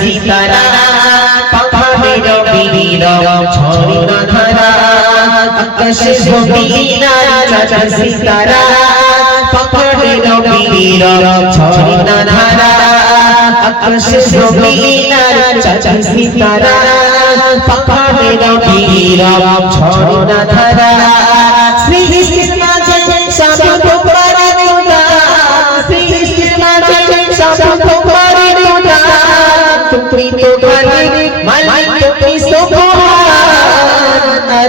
সিতারা পাখানের বীর ছড়না ধারা আকাশে জমিনার চাঁদ সিতারা পাখানের বীর ছড়না ধারা আকাশে জমিনার চাঁদ সিতারা পাখানের বীর ছড়না ধারা সৃষ্টির মাঝে সাধু করে মোরা সৃষ্টির মাঝে সাধু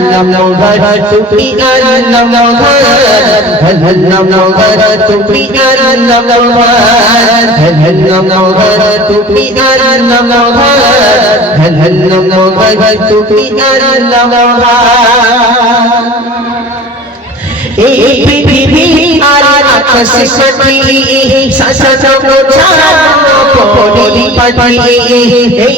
আল্লাহ মওলা তুমি আল্লাহ মওলা এই পৃথিবী আর আকাশ সতী শাসন ছাড়ানো পড়ি পাটি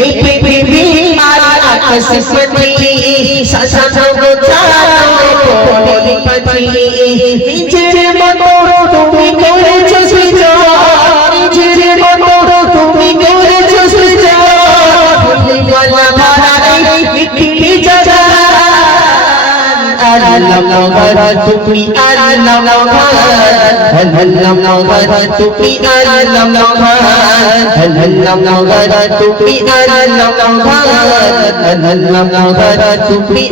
এই পৃথিবী আর আকাশ সতী শাসন ছাড়ানো আল্লাহ মওলা তুমি আল্লাহ মওলা আল্লাহ মওলা তুমি আল্লাহ মওলা আল্লাহ মওলা তুমি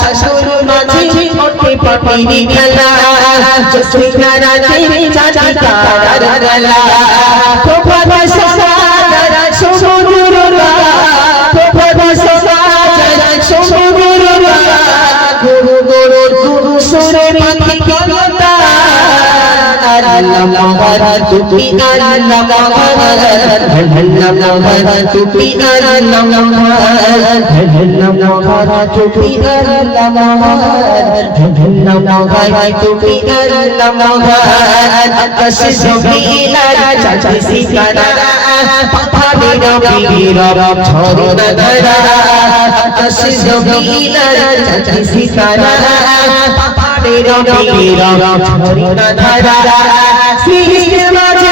শাশুর মাঝে ওঠে পটিনি খেলা জসিকারাতে চাচা তারা চাচা তারা গলা জসিকারাতে চাচা তারা গলা প্রভাত সদা তারা সমুদ্ররা গুরু গুরু গুরু সুরে পাখি কলতা আল্লাহ মওলা তুমি আল্লাহ মওলা আল্লাহ মওলা তুমি মওলা তুমি মওলা আকাশে জমিনার চাচা সিতারা পাথারে নবীরা ঝরনা ধারা আকাশে জমিনার চাচা সিতারা পাথারে নবীরা ঝরনা ধারা সৃষ্টির মাঝে